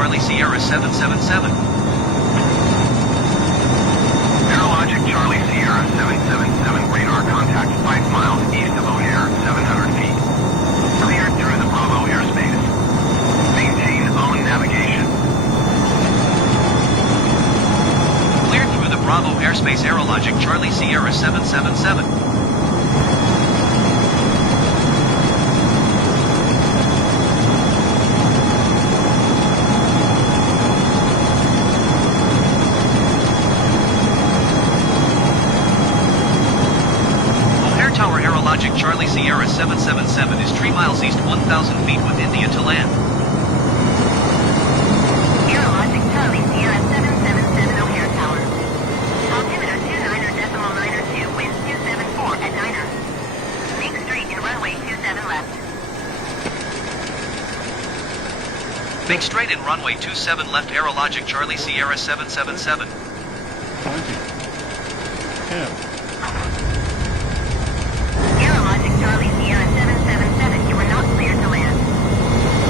Charlie Sierra 777. Aerologic Charlie Sierra 777 radar contact 5 miles east of O'Hare, 700 feet. Cleared through the Bravo airspace. Maintain own navigation. Cleared through the Bravo airspace. Aerologic Charlie Sierra 777. Tower Aerologic Charlie Sierra 777 is 3 miles east, 1,000 feet with India to land. Aerologic Charlie Sierra 777 O'Hare Tower. Altimeter 29.92, wind 274 at 9er. Make straight in runway 27 left. Make straight in runway 27 left. Aerologic Charlie Sierra 777. 20, 10, Aerologic Charlie Sierra 777, you are not cleared to land.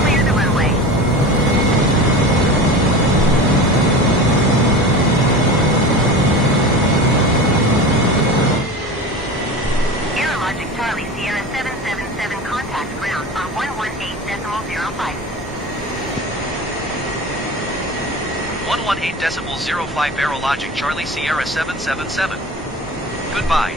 Clear the runway. Aerologic Charlie Sierra 777, contact ground on 118.05. 118.05 Aerologic Charlie Sierra 777. Goodbye.